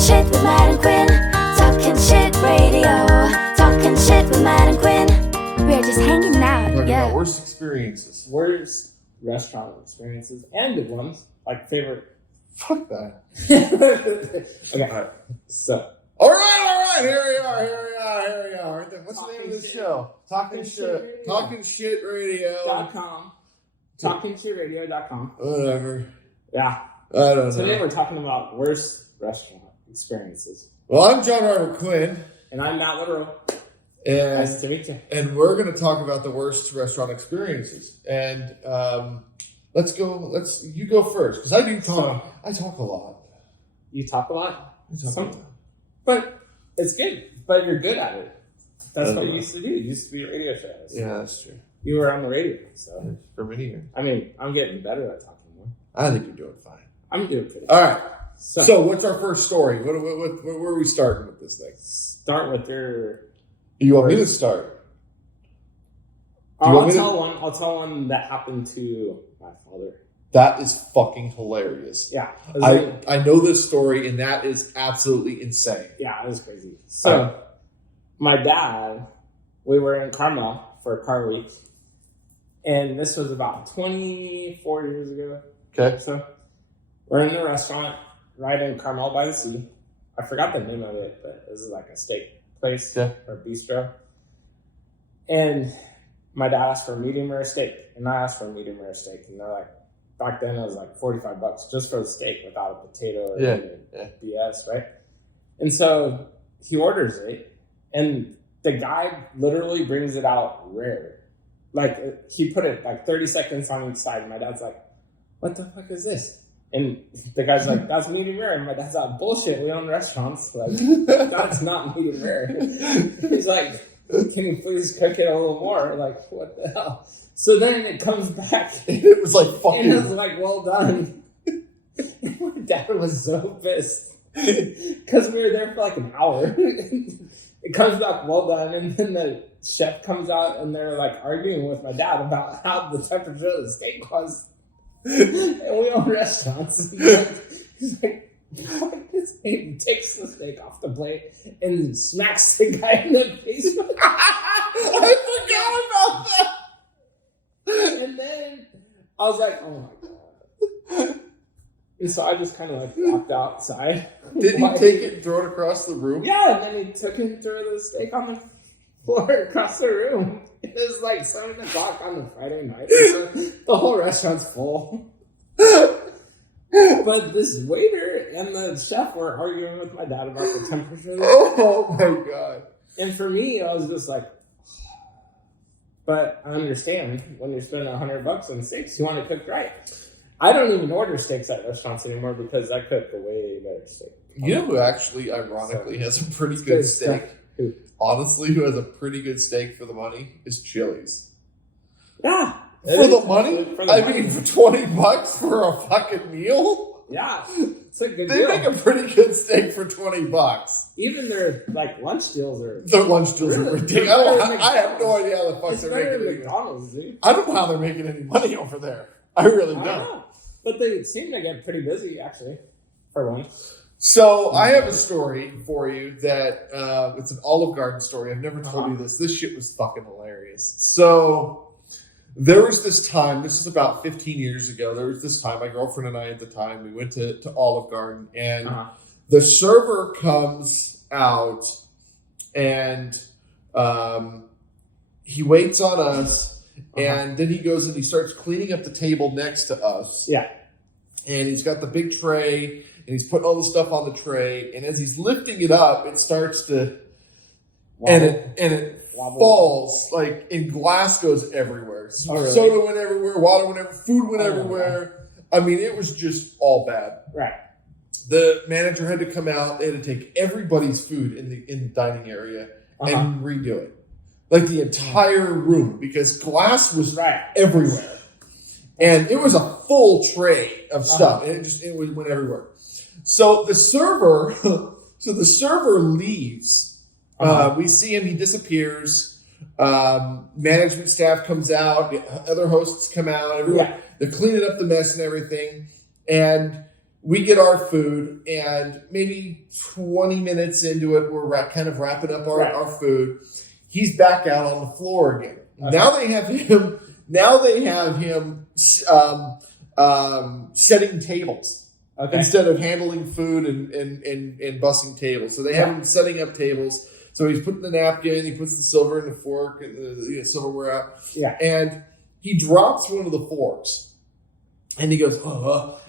shit with Matt and Quinn. Talking shit radio. Talking shit with Matt and Quinn. We're just hanging out. Talking Yeah. about worst experiences. Worst restaurant experiences and good ones. Like favorite. Fuck that. Okay. All right. So. All right. Here we are. What's the name of this show? Talking shit radio. .com. TalkingShitRadio.com. Whatever. Yeah. I don't know. Today we're talking about worst restaurant experiences. Well, I'm John Robert Quinn. And I'm Matt Literal. And, Nice to meet you. And we're going to talk about the worst restaurant experiences. And let's go. You go first. Because I talk a lot. You talk a lot? I talk a lot. But it's good. But you're good at it. That's what you used to do. You used to be a radio show. So Yeah, that's true. you were on the radio. So For many years. I mean, I'm getting better at talking more. I think you're doing fine. I'm doing pretty good. All right. So what's our first story? Where are we starting with this thing? start with your... You want me to start? I'll tell one that happened to my father. That is fucking hilarious. Yeah. I know this story, and that is absolutely insane. Yeah, it was crazy. So, my dad, we were in Carmel for Car Week, and this was about 24 years ago. Okay. So, we're in a restaurant right in Carmel by the sea. I forgot the name of it, but this is like a steak place or bistro. And my dad asked for a medium rare steak, and I asked for a medium rare steak, and they're like, back then it was like $45 just for the steak without a potato or BS, right? And so he orders it, and the guy literally brings it out rare. Like, he put it like 30 seconds on each side, and my dad's like, what the fuck is this? And the guy's like, that's medium rare. And my dad's like, bullshit, we own restaurants. Like, that's not medium rare. He's like, can you please cook it a little more? Like, what the hell? So then it comes back. It was like fucking... And it was like, well done. And my dad was so pissed. Because we were there for like an hour. It comes back, well done. And then the chef comes out and they're like arguing with my dad about how the temperature of the steak was. And we own restaurants. He's like, fuck this thing. He takes the steak off the plate and smacks the guy in the face. I forgot about that. And then I was like, oh my God. And so I just kind of like walked outside. Did he take it and throw it across the room? Yeah, and then he took it and threw the steak on the floor across the room. It was like 7 o'clock on a Friday night. So the whole restaurant's full. But this waiter and the chef were arguing with my dad about the temperature. Oh my God. And for me, I was just like, but I understand when you're spending $100 on steaks, you want it cooked right. I don't even order steaks at restaurants anymore because I cook a way better steak. You know who actually, ironically, has a pretty good steak? Who? Honestly, who has a pretty good steak for the money is Chili's. Yeah. For the money? For $20 for a fucking meal? Yeah. It's a good They deal. make a pretty good steak for $20. Even their like lunch deals are... Their lunch deals are Really? ridiculous. I have no idea how the fuck It's they're better making than it. McDonald's, dude. I don't know how they're making any money over there. I really I don't. don't know. But they seem to get pretty busy, actually, for one. So I have a story for you that it's an Olive Garden story. I've never told you this. This shit was fucking hilarious. So there was this time, this is about 15 years ago, there was this time, my girlfriend and I at the time, we went to Olive Garden, and the server comes out, and he waits on us, and then he goes and he starts cleaning up the table next to us. Yeah. And he's got the big tray, and he's putting all the stuff on the tray, and as he's lifting it up, it starts to... Wobble. And it falls, like, and glass goes everywhere. Oh, really? Soda went everywhere, water went everywhere, food went everywhere. I mean, it was just all bad. Right. The manager had to come out. They had to take everybody's food in the dining area and redo it. Like, the entire room, because glass was everywhere. And it was a full tray of stuff. And it went everywhere. So the server leaves. We see him, he disappears. Management staff comes out, other hosts come out, everyone. They're cleaning up the mess and everything. And we get our food, and maybe 20 minutes into it, we're kind of wrapping up our food. He's back out on the floor again. Okay. Now they have him setting tables instead of handling food and bussing tables. So they have him setting up tables. So he's putting the napkin, he puts the silver and the fork and the silverware out. Yeah. And he drops one of the forks. And he goes,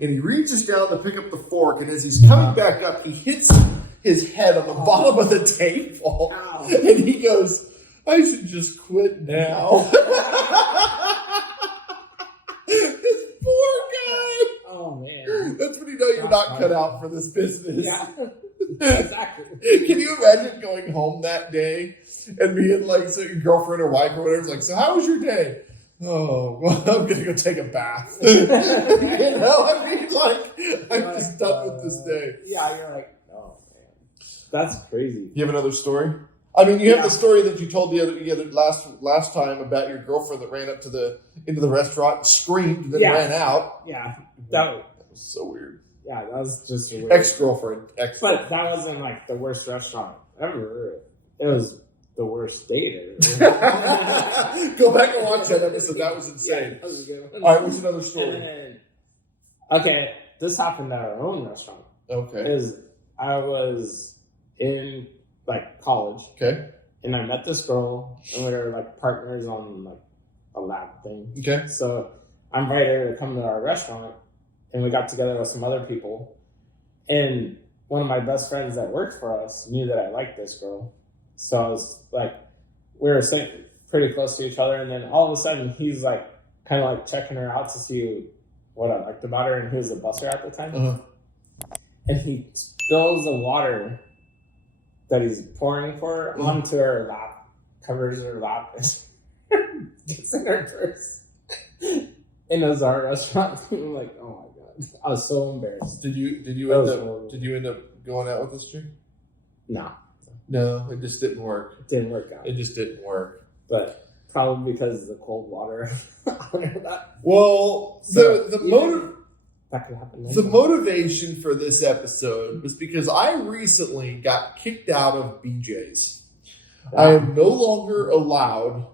and he reaches down to pick up the fork, and as he's coming back up, he hits his head on the bottom of the table. Ow. And he goes, I should just quit now. This poor guy. Oh, man. That's when you know you're not cut out for this business. Yeah. Exactly. Can you imagine going home that day and being like, so your girlfriend or wife or whatever is like, so how was your day? Oh, well, I'm going to go take a bath. You know, I mean, like, I'm just done with this day. Yeah, you're like, oh, man. That's crazy. You have another story? I mean, you have the story that you told the other last time about your girlfriend that ran up into the restaurant, screamed, and then ran out. Yeah. That was so weird. Yeah, that was just weird. Ex-girlfriend. But that wasn't, like, the worst restaurant ever. It was the worst date ever. Go back and watch that episode. That was insane. Yeah, that was a good one. All right, what's another story? Okay, this happened at our own restaurant. Okay. I was in, like, college. Okay. And I met this girl, and we were, like, partners on, like, a lab thing. Okay. So I invited her to come to our restaurant, and we got together with some other people. And one of my best friends that worked for us knew that I liked this girl. So I was like, we were sitting pretty close to each other. And then all of a sudden, he's like, kind of like checking her out to see what I liked about her. And he was a busser at the time. Uh-huh. And he spills the water that he's pouring for her onto her lap, covers her lap, and gets in her purse. In a Zara restaurant. I'm like, oh my God. I was so embarrassed. Did you end up going out with this chick? No, it just didn't work. It didn't work out. It just didn't work. But probably because of the cold water. Well, the motivation for this episode was because I recently got kicked out of BJ's. I am no longer allowed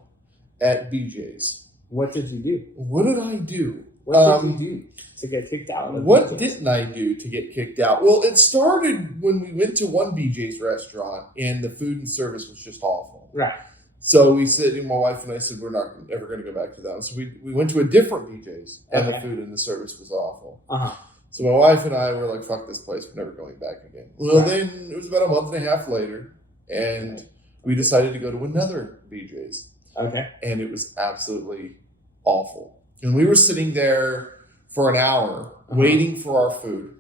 at BJ's. What did you do? What did I do? What did you do to get kicked out? What didn't I do to get kicked out? Well, it started when we went to one BJ's restaurant and the food and service was just awful. Right. So we said, my wife and I said, we're not ever going to go back to that. So we went to a different BJ's and the food and the service was awful. Uh-huh. So my wife and I were like, fuck this place. We're never going back again. Well, then it was about a month and a half later and we decided to go to another BJ's. Okay. And it was absolutely awful. And we were sitting there for an hour waiting for our food.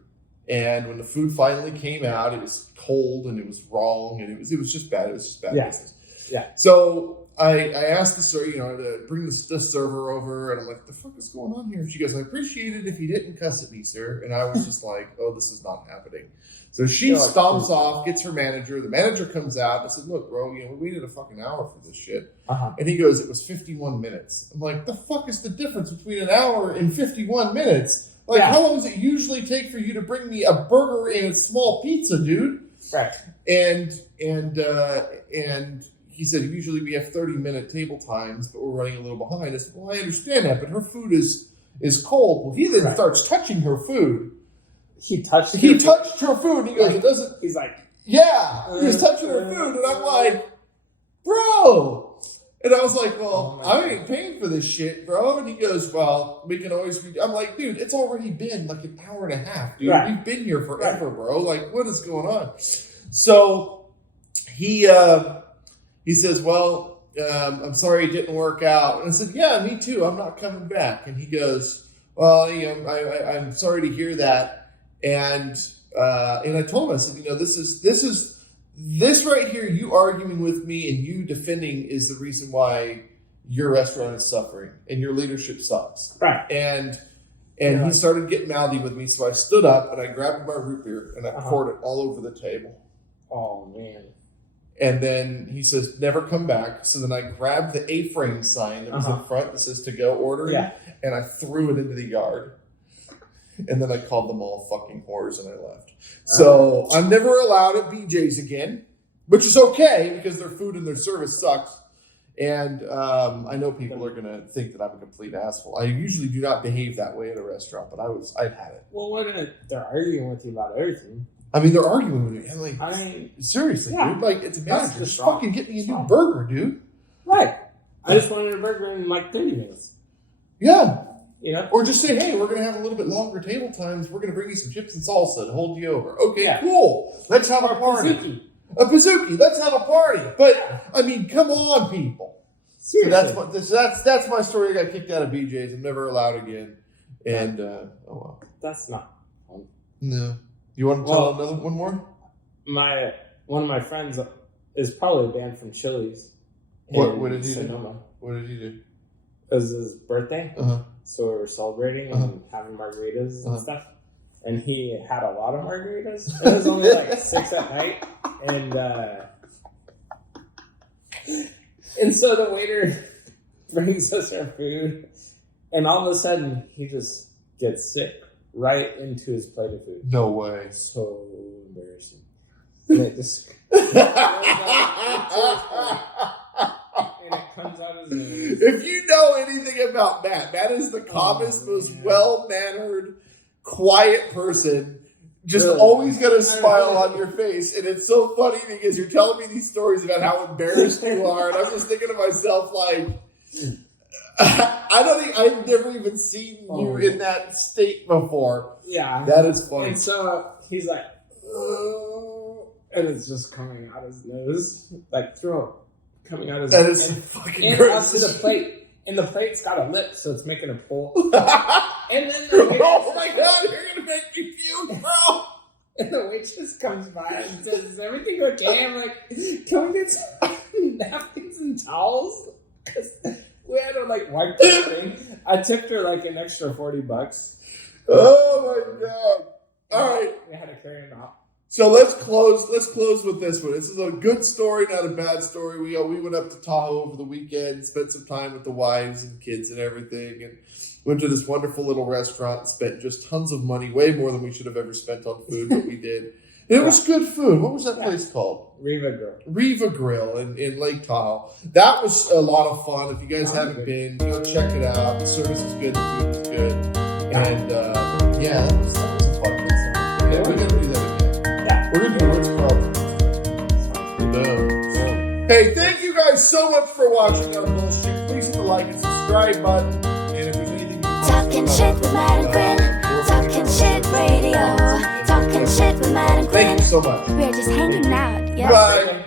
And when the food finally came out, it was cold and it was wrong and it was just bad. It was just bad business. Yeah. So I asked the server, to bring the server over, and I'm like, the fuck is going on here? And she goes, I appreciate it if you didn't cuss at me, sir. And I was just like, oh, this is not happening. So she stomps off, gets her manager. The manager comes out. I said, look, bro, we waited a fucking hour for this shit. Uh-huh. And he goes, it was 51 minutes. I'm like, the fuck is the difference between an hour and 51 minutes? Like, how long does it usually take for you to bring me a burger and a small pizza, dude? Right. And he said, usually we have 30-minute table times, but we're running a little behind. I said, well, I understand that, but her food is cold. Well, he then starts touching her food. He touched her food. And he goes, it doesn't. He's like, yeah. He's touching her food. And I'm like, bro. And I was like, well, I ain't paying for this shit, bro. And he goes, well, we can always be. I'm like, dude, it's already been like an hour and a half, dude. Right. We've been here forever, bro. Like, what is going on? So he says, well, I'm sorry it didn't work out. And I said, yeah, me too. I'm not coming back. And he goes, well, I'm sorry to hear that. And I told him, I said, this right here, you arguing with me and you defending is the reason why your restaurant is suffering and your leadership sucks. Right. And he started getting mouthy with me. So I stood up and I grabbed my root beer and I poured it all over the table. Oh, man. And then he says, never come back. So then I grabbed the A-frame sign that was in front that says to go ordering. Yeah. And I threw it into the yard. And then I called them all fucking whores and I left. So I'm never allowed at BJ's again, which is okay because their food and their service sucks. And I know people are going to think that I'm a complete asshole. I usually do not behave that way at a restaurant, but I've had it. Well, they're arguing with you about everything. I mean, they're arguing with me. And like, seriously, yeah, dude. Like, it's a manager. Just wrong. fucking get me a new burger, dude. Right. I just wanted a burger in like 30 minutes. Yeah. You know? Or just say, hey, we're going to have a little bit longer table times. We're going to bring you some chips and salsa to hold you over. Okay, yeah. Cool. Let's have a party. A Pizookie. Let's have a party. But, I mean, come on, people. Seriously. So that's my story. I got kicked out of BJ's. I'm never allowed again. And, oh, well. That's not fun. No. You want to tell another one more? One of my friends is probably banned from Chili's. What did he Sonoma. do? What did he do? It was his birthday. Uh-huh. So we were celebrating and having margaritas and stuff. And he had a lot of margaritas. It was only like 6 at night. And so the waiter brings us our food. And all of a sudden, he just gets sick right into his plate of food. No way. So embarrassing. And it just... and it comes out his nose. If you know anything about Matt is the calmest, most well-mannered, quiet person. Just always got a smile on your face. And it's so funny because you're telling me these stories about how embarrassed you are. And I'm just thinking to myself, like, I've never even seen you in that state before. Yeah. That is funny. And so he's like, and it's just coming out his nose, like throat coming out his nose. That is fucking and gross. onto the plate. And the plate's got a lip, so it's making a pull. And then oh my god, you're gonna make me puke, bro! And the waitress comes by and says, "Is everything okay?" I'm like, "Can we get some napkins and towels?" Because we had to like wipe the thing. I tipped her like an extra $40. Oh my god! All right, we had to carry him out. So let's close with this one. This is a good story, not a bad story. We went up to Tahoe over the weekend, spent some time with the wives and kids and everything, and went to this wonderful little restaurant and spent just tons of money, way more than we should have ever spent on food, but we did. And it was good food. What was that place called? Riva Grill. Riva Grill in Lake Tahoe. That was a lot of fun. If you guys haven't been, check it out. The service is good, the food is good. And yeah, that was a fun place. Yeah, we're going to do that again. We're going to do what's called. Hey, thank you guys so much for watching our bullshit. Please hit the like and subscribe button. And if there's anything Talking shit with Matt and Quinn. Talking shit radio. Talking shit with Matt and Quinn. thank you so much. We're just hanging out. Yeah. Bye.